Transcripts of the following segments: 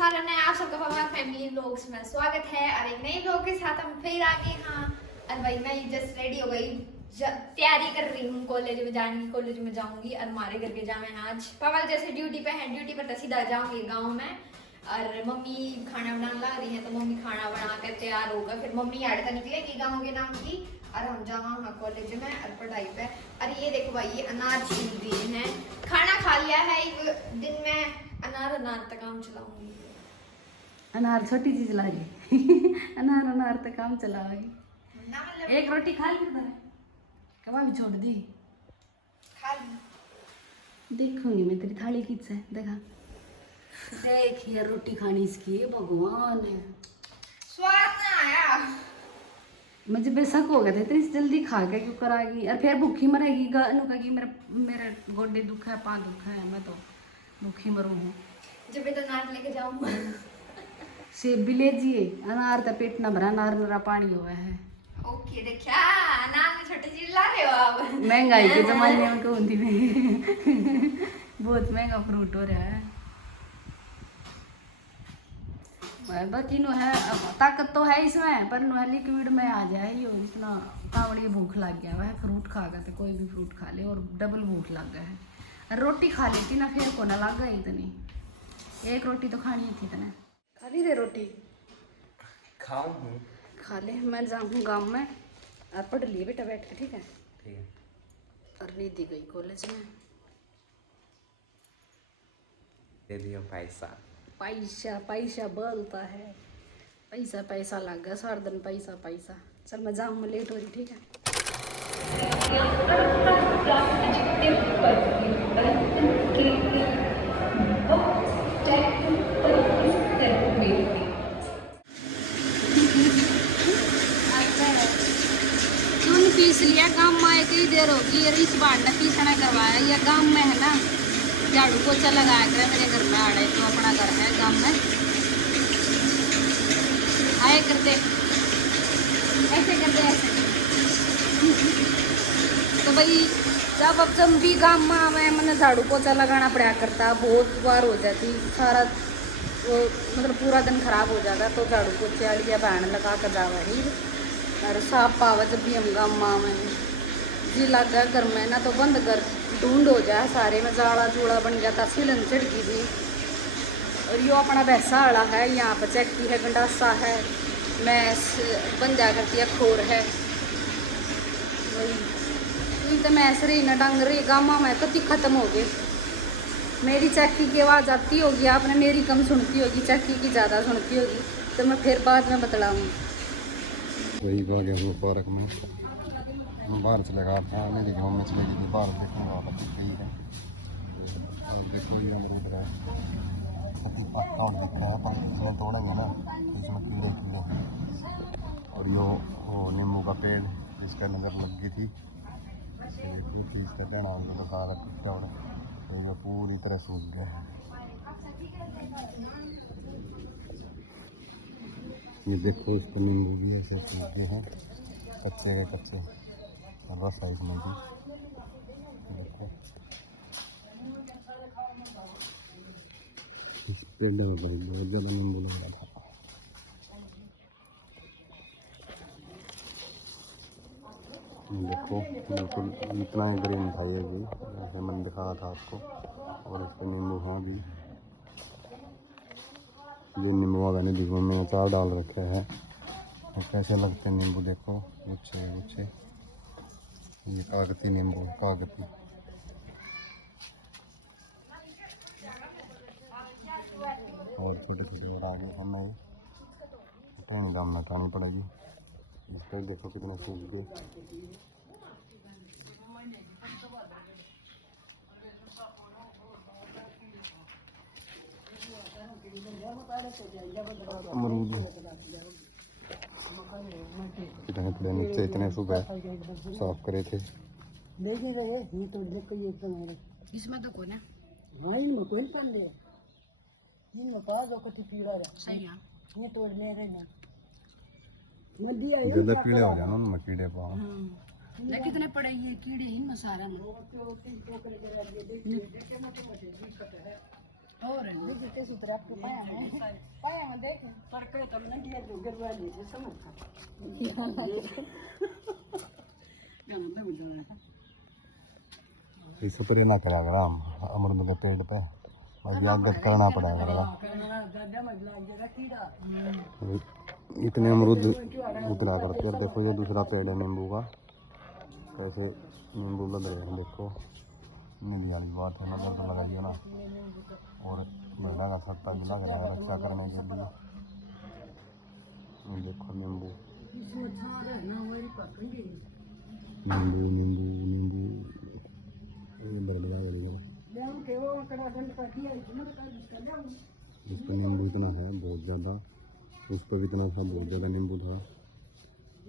सारा ने आप सबका हमारा फैमिली व्लॉग्स में स्वागत है और एक नए व्लॉग के साथ हम फिर आ गए। हाँ और भाई मैं जस्ट रेडी हो गई, तैयारी कर रही हूँ कॉलेज में जाने की। कॉलेज में जाऊंगी और हमारे घर के जाना है आज। पापा जैसे ड्यूटी पे हैं, ड्यूटी पर तो सीधा जाऊंगी गाँव में। और मम्मी खाना बनाने लग रही है तो मम्मी खाना बना कर तैयार होगा, फिर मम्मी आड़ का निकलेगी गाँव के नाम की और हम जाऊँगा कॉलेज में और पढ़ाई पे। और ये देखो भाई ये अनार छील दिए हैं, खाना खा लिया है। एक दिन में अनार तक काम चलाऊंगी। अनार छोटी चीज ला रही अनार तक काम चलाओगी। एक रोटी खा ली तो कबाब भी छोड़ दी। खा ली। देखूंगी मैं तेरी थाली किस है, देखा देख यार रोटी खानी इसकी भगवान है। स्वाद ना आया। मुझे बेशक हो गया था इतनी जल्दी खा के क्यों कराएगी और फिर भूखी मरेगी। अनु कहेगी मेरे गोडे दुख है, पाँव दुख है, मैं तो भूखी मरू हूँ। जब मैं तो अनार लेके जाऊंगा। सेब भी ले जिए, अनार का पेट न भरा, अनार नरा पानी हुआ है। ओके देखा अनार में छोटी चीज ला रहे हो आप। महंगाई के जमाने में कौन थी बहुत महंगा फ्रूट हो रहा है। बाकी नो है ताकत तो है इसमें, पर नो है लिक्विड में आ जाए यो इतना कावड़ी भूख लग गया वह फ्रूट खा गया तो कोई भी फ्रूट खा ले और डबल भूख लग गया है। रोटी खा लेती ना फिर को ना लग गई इतनी, एक रोटी तो खानी थी तना। खा ली रे रोटी? खाऊं खा ले, मैं जाऊँ गाँव में और पढ़ लिए बेटा बैठ के, ठीक है? ठीक है। और निधि गई कॉलेज में। दे दियो पैसा। पैसा पैसा बोलता है, पैसा पैसा लग गया सारा दिन, पैसा पैसा। चल मैं जाऊँ, मैं लेट हो रही, ठीक है? चून पीस लिया, गाँव में आए कई देर होगी और इस बार ने पीसना करवाया। या गाँव में है ना झाड़ू पोछा लगाया करे, मेरे घर में आड़े तो अपना घर है गाँव में आए करते ऐसे करते ऐसे। तो भाई जब जब भी गाँव में आवे मैंने झाड़ू पोछा लगाना पड़ा करता, बहुत बार हो जाती सारा वो मतलब पूरा दिन खराब हो जाता। तो झाड़ू पोछे वाली या बहन लगा कर जावा ही और साफ पावा। जब भी हम गाँव में आवे जी लग गया घर में ना तो बंद कर ढूंढ हो जाए सारे में, जाड़ा जूड़ा बन जाता, सिलन चढ़गी थी। और यो अपना भैंसा आड़ा है, यहाँ पर चक्की है, गंडासा है, मैस बन जा करती है, खोर है वही तो मैस रही ना डंग रही। गाँव में कति खत्म हो गए। मेरी चक्की की आवाज़ आती होगी, आपने मेरी कम सुनती होगी, चक्की की ज़्यादा सुनती होगी, तो मैं फिर बाद में बतलाऊँगी। वही आ गया वो पार्क में, बाहर चलेगा था, मेरी मम्मी चलेगी थी बाहर देखूँगा पति गई है। देखो ये अमरूद है, पति पक्का और दिख रहा है, पर इसमें तोड़ेंगे ना इसमें कीड़े कीड़े हैं। और यो वो नींबू का पेड़ जिसका नज़र लग गई थी, इसका कहना तो सारा टूटा और तो पूरी तरह सूख गया है। ये देखो इस पर नींबू भी ऐसे सूख गए हैं, कच्चे है कच्चे और बस साइज में भी देखो इस पेड़ में बहुत ज़्यादा नींबू लग रहा था। देखो बिल्कुल इतना ही ग्रीन था ये भी, जैसे मैंने दिखाया था आपको। और इस पर नींबू हाँ भी, ये नींबू मैंने देखो में अचार डाल रखे हैं। कैसे लगते हैं नींबू देखो, गुच्छे गुच्छे। ये कागती नींबू, कागती। और छोटे छोटे और आगे हमें कहीं दाम लगानी पड़ेगी। इस पर देखो कितने सूख गए। अमरूद कितने नीचे इतने सुबह साफ करे थे। इसमें तो कौन है? सही है। ज़्यादा कीड़े हो जाना उनमें, कीड़े पाओ। कितने पड़े ये कीड़े इन सारा में। और तड़के सुतरा आपको पाया में देख तड़के तो नहीं दिया जो गिरवा ली से समझ का गाना में बोला इस पर ना करा ग्राम अमर में पेड़ पे भाई आगे करना पड़ेगा। दादा मजला ये रखीदा इतने अमरूद उतरा करके और देखो ये दूसरा पेड़ है नींबू का, कैसे नींबू लग रहे हैं देखो। नींबू वाली बात है, नजर तो लगाइए ना। और महिला का सत्ता भी लग रहा है रक्षा करने के लिए। देखो नींबू नींबू नींबू नींबू ये बदलिया गई के वो कड़ा दंड का दिया इसमें का इसका ले उस पर नींबू इतना है बहुत ज़्यादा, उस पर भी इतना था बहुत ज़्यादा नींबू था,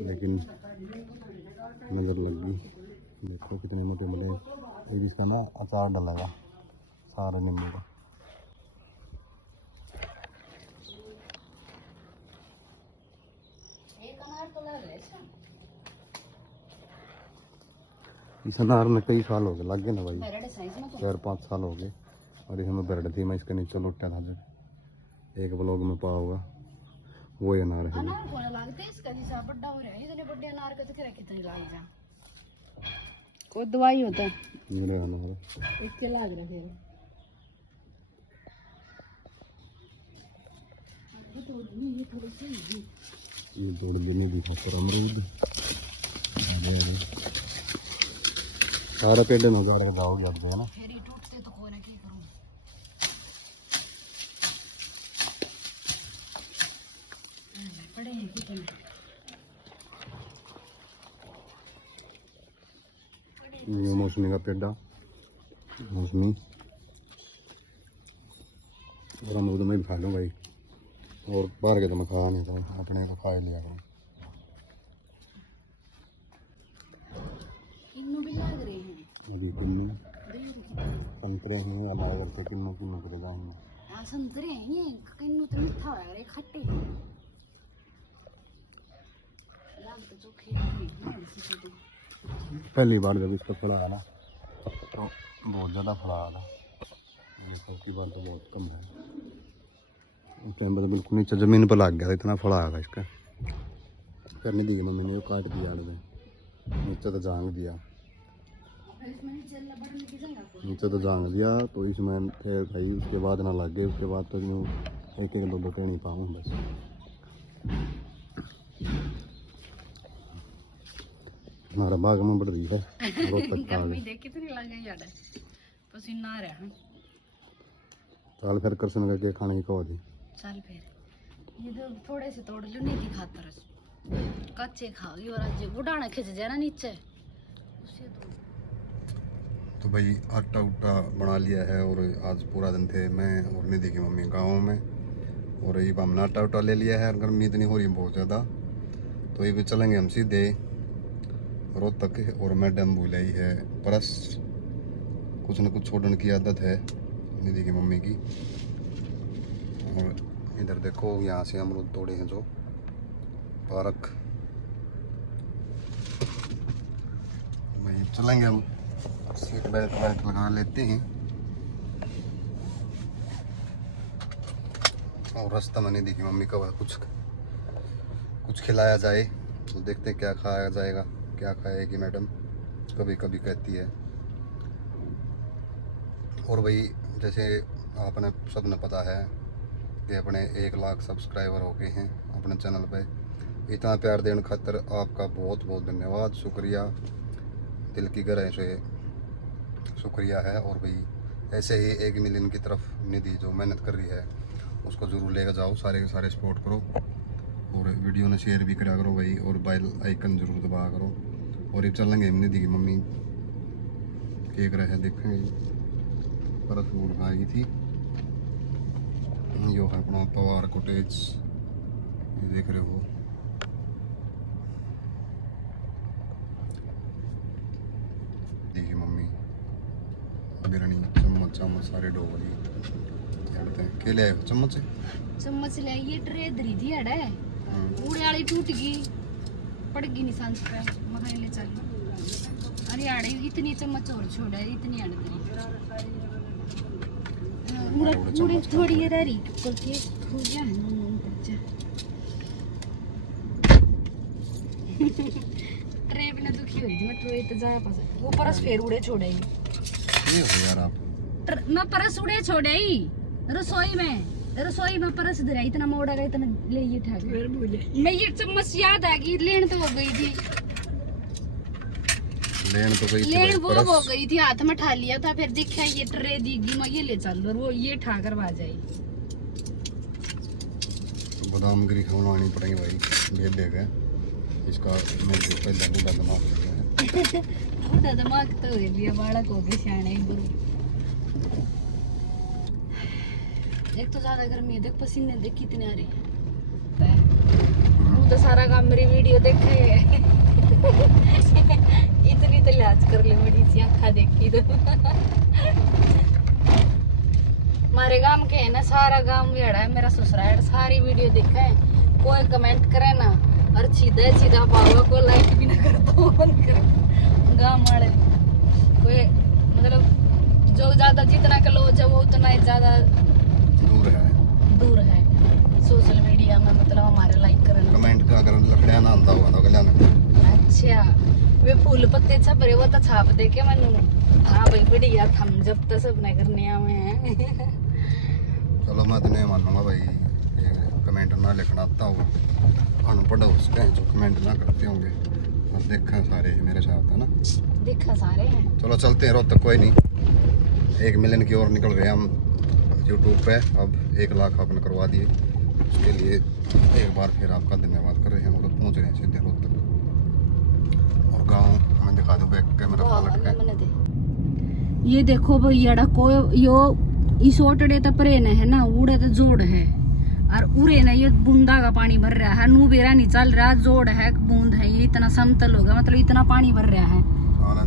लेकिन नज़र लग गई। देखो कितने मोटे मोटे, एक इसका ना अचार डालेगा सारे नींबू का। एक अनार तो लग रहा है इस अनार में कई साल हो गए लग गए ना भाई, मेरे साइज में तो 4-5 साल हो गए। और ये हमें बरड थी, मैं इसके नीचे लुटा था जब एक ब्लॉग में पा होगा वो अनार है। अनार को लगते इसका जैसा बड़ा हो रहा है, इतने बड़े अनार का तो क्या कितने लाग जा कोई दवाई होता है मेरे अनार इसके लाग रहे फिर ये तोड़ भी नहीं दिखा पर अमरूद अरे अरे सारा पेड़ में गाड़ के जाओगे अब जो है ना। फिर ये टूटते तो कोई ना क्या करूं पड़े हैं कितने ये मौसमी का पेड़ा मौसमी और अमरूद में भी खा लूँ भाई, और बाहर के तो मैं खा नहीं था, अपने को खा ही लिया करूँ। किन्नू भी लग रहे हैं अभी किन्नू संतरे हैं अनार करते किन्नू किन्नू कर जाएंगे। हाँ संतरे हैं ये किन्नू तो मीठा है और एक खट्टे हैं लाग तो चोखे हैं इसी से पहली बार जब इसका फड़ा आना तो बहुत ज़्यादा फड़ा आना, ये सबकी बार तो बहुत कम है। उस टाइम पर तो बिल्कुल नीचे ज़मीन पर लग गया था, इतना फड़ा आगा इसका। फिर नहीं दी मम्मी ने काट दिया आड़े नीचे तो जांग दिया, नीचे तो जांग दिया तो इसमें फिर भाई उसके बाद ना लग गए। उसके बाद तो यूँ एक एक दो टेढ़ी पाऊँ बस। हमारा बाग में बढ़ रही है गर्मी देख कितनी लगे यार पसीना आ रहा है। चाल फिर करसन करके खाने की कहो दी चल फिर ये तो थोड़े से तोड़ लो नहीं दिखाता रस कच्चे खाओगी और आज गुडाना खिंच जाए ना नीचे उससे तो भाई आटा उटा बना लिया है। और आज पूरा दिन थे मैं और निधि की मम्मी गाँव में, और ये हमने आटा उटा ले लिया है। गर्मी इतनी हो रही है बहुत ज़्यादा, तो ये भी चलेंगे हम सीधे रोहतक। और मैडम बुलाई है परस, कुछ न कुछ छोड़ने की आदत है निधि की मम्मी की। और इधर देखो यहाँ से अमरूद तोड़े हैं जो पार्क, वही चलेंगे हम। सीट बेल्ट वेल्ट लगा लेते हैं और रास्ता में निधि की मम्मी का कुछ खिलाया जाए तो देखते हैं क्या खाया जाएगा, क्या खाएगी मैडम, कभी कभी कहती है। और भाई जैसे आपने सबने पता है कि अपने 1 लाख सब्सक्राइबर हो गए हैं अपने चैनल पे। इतना प्यार देने खातिर आपका बहुत बहुत धन्यवाद, शुक्रिया, दिल की गहराई से शुक्रिया है। और भाई ऐसे ही 1 मिलियन की तरफ निधि जो मेहनत कर रही है उसको ज़रूर लेकर जाओ, सारे के सारे सपोर्ट करो और वीडियो ने शेयर भी करा करो भाई, और बेल आइकन ज़रूर दबा करो। और ये चलेंगे निधि की मम्मी केक रहे देखेंगे परस फूल खाई थी। यो है अपना पवार कॉटेज, ये देख रहे हो। देखिए मम्मी बिरयानी चम्मच सारे डोगरी केले चम्मच चम्मच ले ये ट्रे धरी थी अड़े उड़े वाली टूट गई पड़ गई निशान पे मखाने ले चल। अरे आड़े इतनी चम्मच और छोड़ा इतनी आड़े पूरे थोड़ी ये रही करके हो गया है नून कच्चा ट्रे बिना दुखी हुई थी मैं ट्रे तो जाया पास वो परस फेर उड़े छोड़े ये हो यार आप मैं परस उड़े छोड़े रसोई में परस दे रहा इतना मोड़ा का इतना ले ये था मैं ये चम्मच याद आ गई लेन तो हो गई थी लेन तो गई लेन थी वो हो गई थी हाथ में ठा लिया था फिर देखा ये ट्रे दीगी मैं ये ले चल और वो ये ठा कर आ जाए बादाम गिरी खवलानी पड़ेगी भाई भेज देगा इसका मैं जो पहले बूढ़ा दिमाग है बूढ़ा दिमाग तो है लिया बालक हो गए सियाने गुरु एक तो ज्यादा गर्मी है देख पसीने देख कितने आ रही है तू तो सारा काम मेरी वीडियो देखे है इतनी तो लिहाज कर ले बड़ी सी आँखा देखी तो हमारे गांव के है ना सारा गांव भी है मेरा ससुराल सारी वीडियो देखा है कोई कमेंट करे ना और सीधा पावा को लाइक भी ना करता बंद कर गांव वाले कोई मतलब जो ज्यादा जितना के लोग है वो उतना ही ज्यादा दूर है सोशल मीडिया में मतलब हमारे लाइक करना कमेंट का अगर लकड़िया ना आंदा होगा तो गल्या ना अच्छा वे फूल पत्ते छप रहे वो तो छाप दे के मैंने हाँ भाई बढ़िया थम जब तक सब न करने में चलो मैं तो नहीं मानूंगा भाई कमेंट ना लिखना आता होगा अनपढ़ उसके जो कमेंट ना करते होंगे और देखा सारे मेरे साथ है ना देखा सारे हैं चलो चलते हैं रोहतक कोई नहीं 1 मिलियन की ओर निकल रहे हैं हम यूट्यूब पे अब 1 लाख आपने करवा दिए उसके लिए एक बार फिर आपका धन्यवाद कर रहे हैं हम लोग पहुँच रहे हैं सीधे रोहतक और गाँव मैं दिखा दूँ बैक कैमरा पलट के ये देखो भैया को यो इस ओटड़े तो परेन है ना उड़े तो जोड़ है और उड़े ना ये बूंदा का पानी भर रहा है नू बेरा नहीं चल रहा जोड़ है बूंद है ये इतना समतल होगा मतलब इतना पानी भर रहा है सारा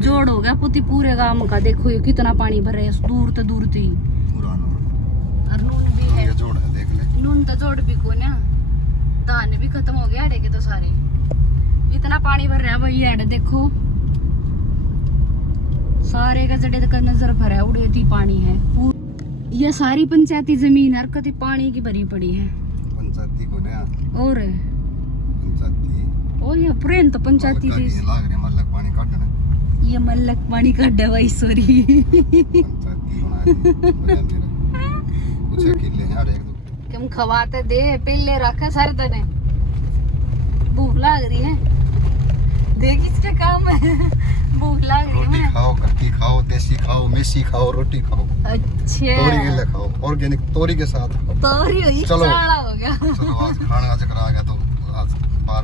जोड़ हो गया पुती पूरे गांव का देखो ये कितना पानी भर रहा है दूर तो ही और नून भी है जोड़ है देख ले नून तो जोड़ भी को ना धान भी खत्म हो गया के तो सारे इतना पानी भर रहा है भैया अड़े देखो सारे का जड़े तक नजर भरा उड़े थी पानी है ये सारी पंचायती जमीन है कति पानी की भरी पड़ी है पंचायती को ना और पंचायती ओ ये प्रेम तो पंचायती थी लाग रही मल्लक पानी काटने ये मल्लक पानी काट भाई सॉरी पंचायती बना दी कुछ अकेले हैं एक दो कम खवाते दे पहले रखा सारे तने भूख लग रही है देख इसका काम है भूख लग रही है रोटी खाओ कट्टी खाओ देसी खाओ मेसी खाओ रोटी खाओ अच्छा तोरी के लिए खाओ ऑर्गेनिक तोरी के साथ खाओ तोरी हुई चलो। चाड़ा हो गया चलो आज खाने का चक्कर आ गया तो आज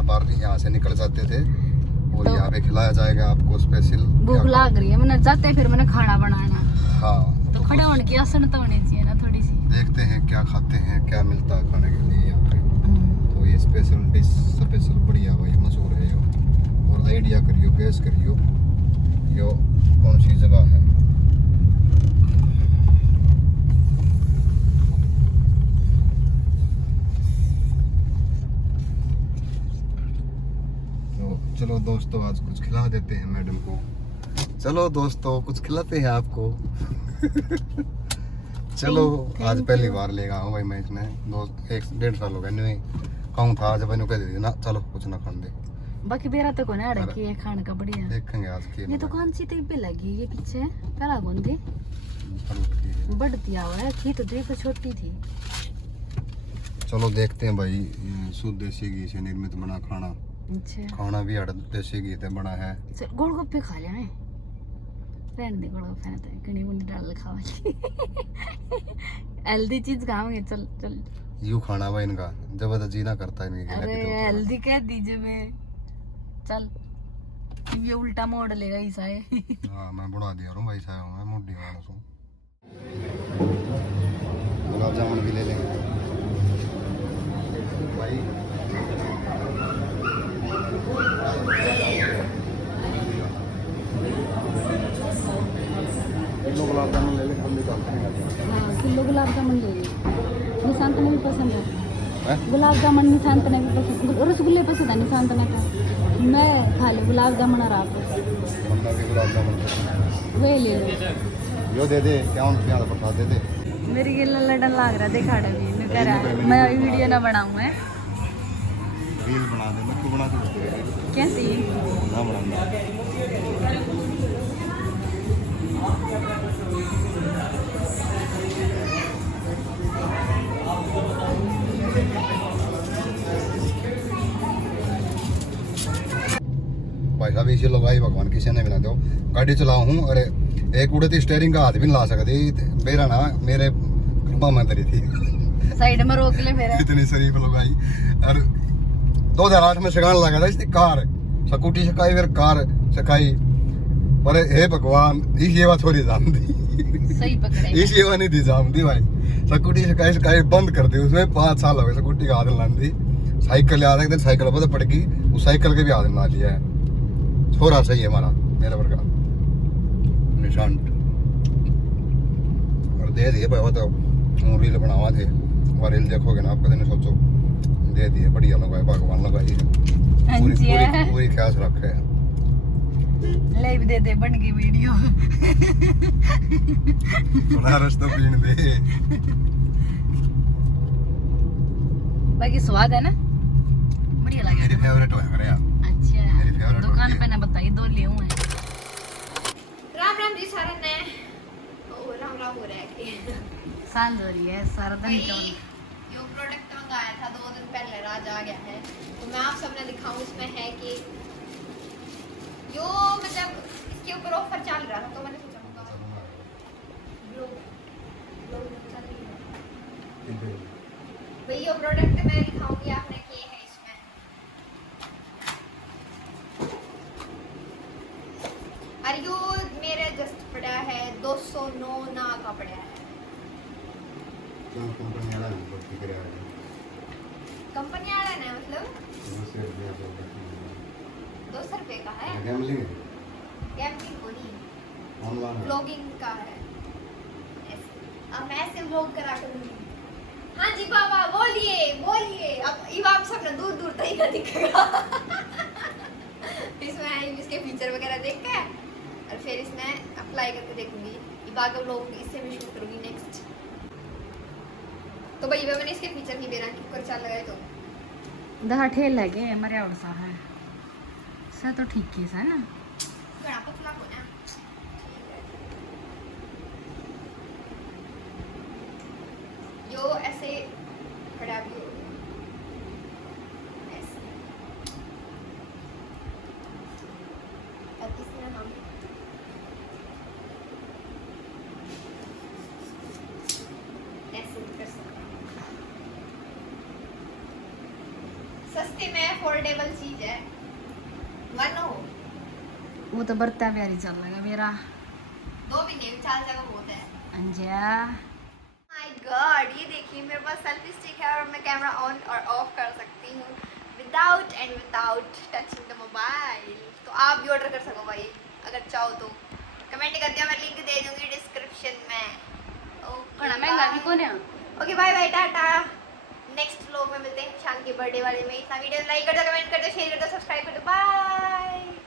बार यहाँ से निकल जाते थे और तो यहाँ पे खिलाया जाएगा आपको स्पेशल भूख लग रही है मैंने जाते फिर मैंने खाना बनाना हाँ तो खड़े होने की आसन तो होनी चाहिए ना थोड़ी सी देखते हैं क्या खाते हैं क्या मिलता है खाने के लिए यहाँ पे तो ये स्पेशल डिश स्पेशल बढ़िया भाई मशहूर है यो और आइडिया करियो गैस करियो यो कौन सी जगह है तो चलो दोस्तों आज कुछ खिला देते हैं मैडम को चलो दोस्तों कुछ खिलाते हैं आपको चलो आज पहली बार लेगा हूँ भाई मैं इसने 1.5 साल हो गया नहीं खाऊं था जब मैंने कह दी ना चलो कुछ ना खाने दे बाकी बेरा तो कोने अड़े की है खाने का बढ़िया देखेंगे आज की ये तो कौन सी टीम पे लगी ये पीछे पहला कौन थी बढ़ती आवा थी तो देखो छोटी थी चलो देखते हैं भाई शुद्ध देसी घी से निर्मित बना खाना अच्छा खाना भी हड़ देसी घी से बना है गोलगप्पे खा लिया है रहने दे गोलगप्पे तो कहीं मुंडी डाल खावा हेल्दी चीज खाओगे चल चल यू खाना भाई इनका जबरदस्त जीना करता है इनके अरे हेल्दी कह दीजिए मैं चल ये उल्टा मोड़ लेगा ऐसा है हाँ मैं बढ़ा दिया हूँ भाई साहब मैं मुड्डी वाला हूँ गुलाब जामुन भी ले लेंगे भाई किलो गुलाब जामुन ले लेंगे हम निकालते हैं हाँ किलो गुलाब जामुन ले लीजिए निशांत ने भी पसंद है हैं? गुलाब जामुन निशांत ने भी पसंद रसगुल्ले पसंद है निशांत ने तो मैं खा लूँ गुलाब जामुन और आप हमने भी गुलाब जामुन वे ले लो यो दे दे क्या प्रसाद दे दे मेरी गिल्ला लड़न लाग रहा दिखा भी इन्हें कह रहा है मैं वीडियो ना बनाऊं मैं रील बना दे मैं तू बना दे कैसी ना बनाऊंगा भाई साहब इसी लगाई भगवान किसी ने भी ना दो गाड़ी चलाऊ हूँ अरे एक उड़ती स्टेयरिंग का हाथ भी नहीं ला सकती मेरा ना मेरे कृपा मंत्री थी साइड में रोक ले मेरा इतनी शरीफ लगाई और 2008 में सिखाने लगा था इसकी कार स्कूटी सिखाई फिर कार सिखाई पर हे भगवान इस सेवा थोड़ी जानती सही पकड़े इस सेवा नहीं थी जानती भाई स्कूटी सिखाई बंद कर दी उसमें 5 साल हो गए स्कूटी का हाथ ला दी साइकिल याद है साइकिल पता पड़ गई उस साइकिल के भी हाथ ला लिया है छोरा सही है हमारा मेरा वर्ग निशांत और दे दिए भाई वो तो रील बनावा थे और रील देखोगे ना आप कभी नहीं सोचो दे दिए बढ़िया लगाए भगवान लगाई पूरी पूरी पूरी ख्यास रखे ले भी दे दे बन गई वीडियो थोड़ा रास्ता पीने दे बाकी स्वाद है ना बढ़िया लगा मेरी फेवरेट हो यार अच्छा मेरी फेवरेट दुकान पे ना बताई 2 ले हूं राम राम जी सारे ने ओ राम राम हो रहा है सांझ हो रही है सारा दिन भाई, चल यो प्रोडक्ट मंगाया था 2 दिन पहले राज आ गया है तो मैं आप सबने दिखाऊं इसमें है कि यो मतलब इसके ऊपर ऑफर चल रहा था तो मैंने सोचा मंगाऊं भाई यो प्रोडक्ट मैं दिखाऊंगी आपने किए हैं इसमें और यो मेरे जस्ट पड़ा है 209 ना का पड़ा है कंपनी वाला नहीं बोल के रहा है कंपनी वाला है मतलब 200 रुपए का है गैम्बलिंग गैम्बलिंग को नहीं ऑनलाइन व्लॉगिंग का है अब मैं ऐसे व्लॉग करा करूंगी हाँ जी बाबा बोलिए बोलिए अब ये आप सब ना दूर दूर तक का दिखेगा इसमें इसके फीचर वगैरह देख के और फिर इसमें अप्लाई करके देखूंगी ये बाकी व्लॉग इससे भी शूट करूंगी नेक्स्ट तो भाई मैंने इसके फीचर की बिना कुकर चल लगाए तो दहा ठेल लगे मरे और सा है सा तो ठीक है सा ना घना पतला हो ना यो ऐसे खड़ा भी हो ऐसे अब इसमें हम ऐसे भी कर सकते हैं सस्ते में अफोर्डेबल चीज है वन हो वो तो बरता प्यारी चल लगा मेरा 2 महीने में 4 जगह बहुत है अंजा माय गॉड ये देखिए मेरे पास सेल्फी स्टिक है और मैं कैमरा ऑन और ऑफ कर सकती हूँ विदाउट टचिंग द मोबाइल तो आप भी ऑर्डर कर सको भाई अगर चाहो तो कमेंट कर दिया मैं लिंक दे दूंगी डिस्क्रिप्शन में घना महंगा भी कौन है okay bye bye tata next vlog में मिलते हैं शान के बर्थडे वाले में इतना वीडियो लाइक कर दो कमेंट कर दो शेयर कर दो सब्सक्राइब कर दो बाय